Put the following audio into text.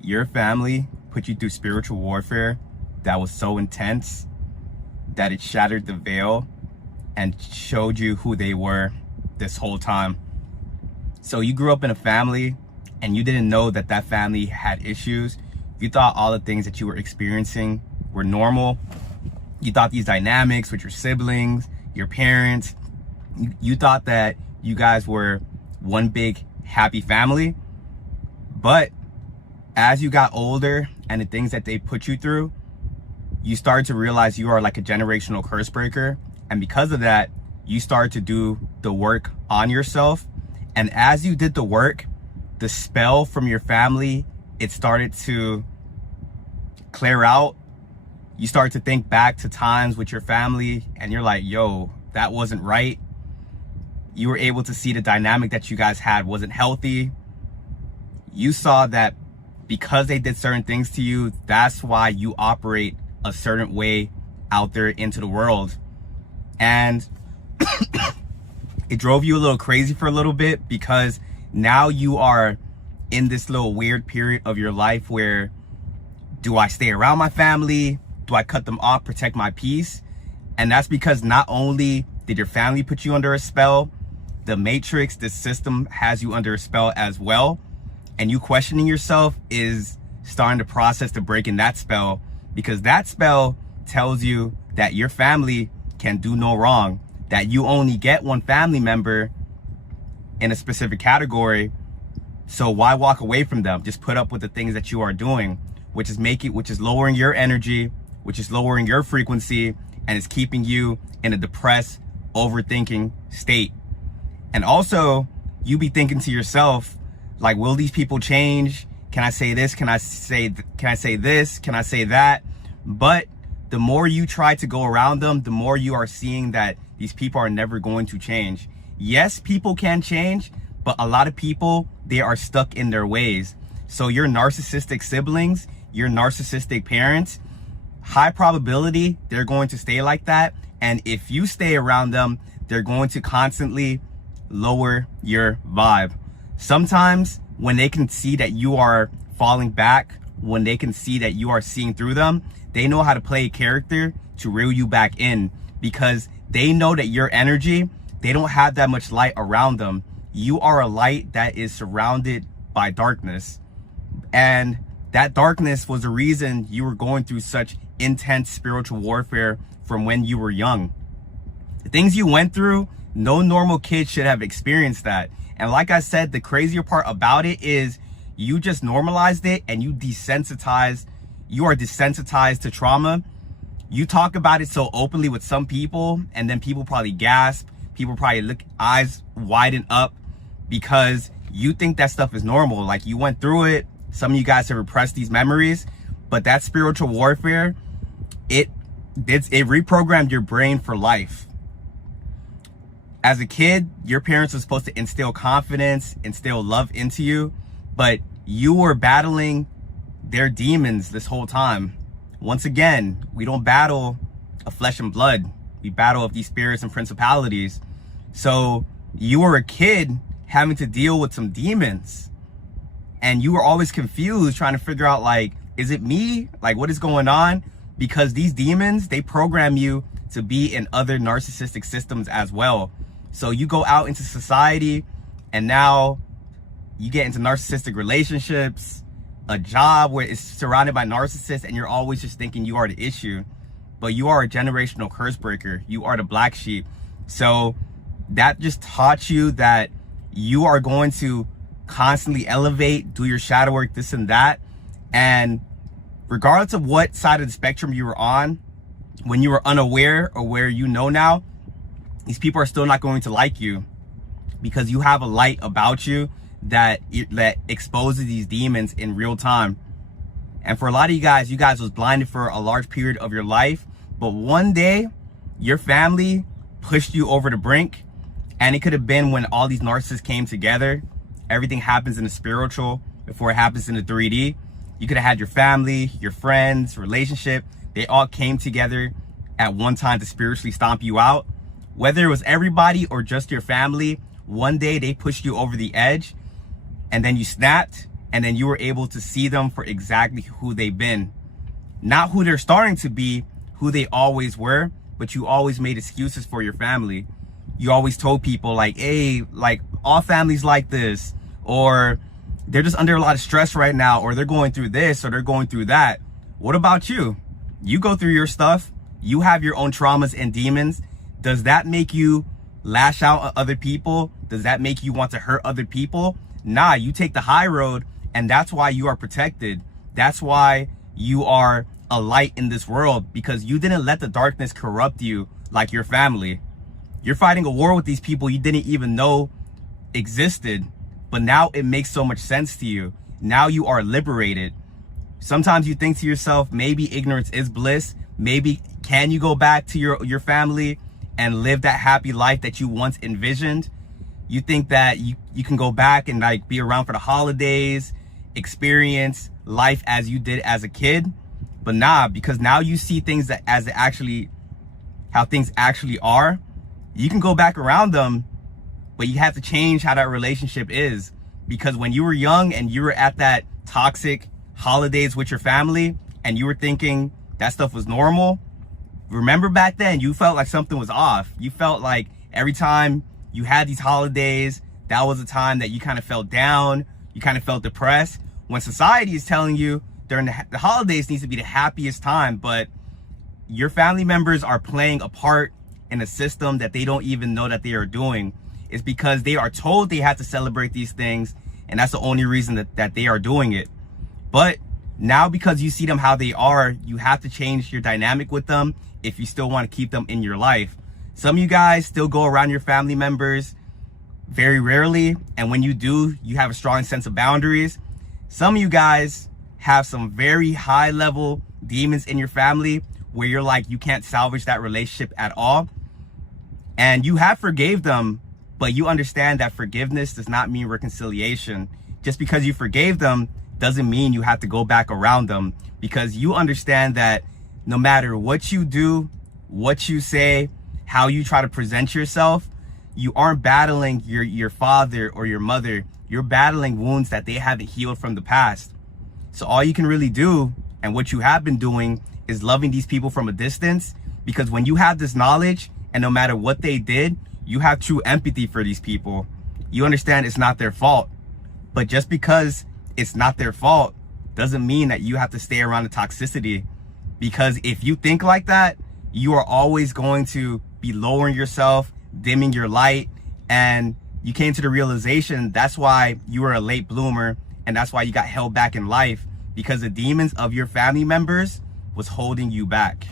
Your family put you through spiritual warfare that was so intense that it shattered the veil and showed you who they were this whole time. So you grew up in a family and you didn't know that that family had issues. You thought all the things that you were experiencing were normal. You thought these dynamics with your siblings, your parents, you thought that you guys were one big happy family. But as you got older and the things that they put you through, you started to realize you are like a generational curse breaker. And because of that, you started to do the work on yourself. And as you did the work, the spell from your family, it started to clear out. You start to think back to times with your family and you're like, yo, that wasn't right. You were able to see the dynamic that you guys had wasn't healthy. You saw that because they did certain things to you, that's why you operate a certain way out there into the world. And it drove you a little crazy for a little bit, because now you are in this little weird period of your life where, do I stay around my family? Do I cut them off, protect my peace? And that's because not only did your family put you under a spell, the matrix, the system has you under a spell as well. And you questioning yourself is starting to process to breaking that spell, because that spell tells you that your family can do no wrong, that you only get one family member in a specific category. So why walk away from them? Just put up with the things that you are doing, which is lowering your energy, which is lowering your frequency, and is keeping you in a depressed, overthinking state. And also, you be thinking to yourself, like, will these people change? Can I say this? Can I say this? Can I say that? But the more you try to go around them, the more you are seeing that these people are never going to change. Yes, people can change, but a lot of people, they are stuck in their ways. So your narcissistic siblings, your narcissistic parents, high probability they're going to stay like that. And if you stay around them, they're going to constantly lower your vibe. Sometimes when they can see that you are falling back, when they can see that you are seeing through them, they know how to play a character to reel you back in, because they know that your energy, they don't have that much light around them. You are a light that is surrounded by darkness. And that darkness was the reason you were going through such intense spiritual warfare from when you were young. The things you went through, no normal kid should have experienced that. And like I said, the crazier part about it is you just normalized it and you are desensitized to trauma. You talk about it so openly with some people, and then people probably gasp. People probably look, eyes widen up, because you think that stuff is normal. Like, you went through it. Some of you guys have repressed these memories, but that spiritual warfare, it reprogrammed your brain for life. As a kid, your parents were supposed to instill confidence, instill love into you, but you were battling their demons this whole time. Once again, we don't battle of flesh and blood. We battle of these spirits and principalities. So you were a kid having to deal with some demons, and you were always confused, trying to figure out, like, is it me? Like, what is going on? Because these demons, they program you to be in other narcissistic systems as well. So you go out into society, and now you get into narcissistic relationships, a job where it's surrounded by narcissists, and you're always just thinking you are the issue. But you are a generational curse breaker. You are the black sheep. So that just taught you that you are going to constantly elevate, do your shadow work, this and that. And regardless of what side of the spectrum you were on, when you were unaware or where you know now, these people are still not going to like you, because you have a light about you that exposes these demons in real time. And for a lot of you guys was blinded for a large period of your life, but one day your family pushed you over the brink. And it could have been when all these narcissists came together. Everything happens in the spiritual before it happens in the 3D. You could have had your family, your friends, relationship. They all came together at one time to spiritually stomp you out. Whether it was everybody or just your family, one day they pushed you over the edge, and then you snapped and then you were able to see them for exactly who they've been. Not who they're starting to be, who they always were, but you always made excuses for your family. You always told people like, hey, like all families like this, or they're just under a lot of stress right now, or they're going through this, or they're going through that. What about you? You go through your stuff. You have your own traumas and demons. Does that make you lash out at other people? Does that make you want to hurt other people? Nah, you take the high road, and that's why you are protected. That's why you are a light in this world, because you didn't let the darkness corrupt you like your family. You're fighting a war with these people you didn't even know existed, but now it makes so much sense to you. Now you are liberated. Sometimes you think to yourself, maybe ignorance is bliss. Maybe can you go back to your family and live that happy life that you once envisioned? You think that you can go back and like be around for the holidays, experience life as you did as a kid. But nah, because now you see things that as it actually, how things actually are. You can go back around them, but you have to change how that relationship is. Because when you were young and you were at that toxic holidays with your family and you were thinking that stuff was normal, remember back then you felt like something was off. You felt like every time you had these holidays, that was a time that you kind of felt down, you kind of felt depressed. When society is telling you during the holidays needs to be the happiest time, but your family members are playing a part in a system that they don't even know that they are doing. It's because they are told they have to celebrate these things, and that's the only reason that they are doing it. But now, because you see them how they are, you have to change your dynamic with them if you still want to keep them in your life. Some of you guys still go around your family members very rarely, and when you do, you have a strong sense of boundaries. Some of you guys have some very high level demons in your family where you're like, you can't salvage that relationship at all. And you have forgave them, but you understand that forgiveness does not mean reconciliation. Just because you forgave them doesn't mean you have to go back around them, because you understand that no matter what you do, what you say, how you try to present yourself, you aren't battling your father or your mother. You're battling wounds that they haven't healed from the past. So all you can really do, and what you have been doing, is loving these people from a distance, because when you have this knowledge, and no matter what they did, you have true empathy for these people. You understand it's not their fault. But just because it's not their fault doesn't mean that you have to stay around the toxicity. Because if you think like that, you are always going to be lowering yourself, dimming your light, and you came to the realization that's why you were a late bloomer, and that's why you got held back in life, because the demons of your family members was holding you back.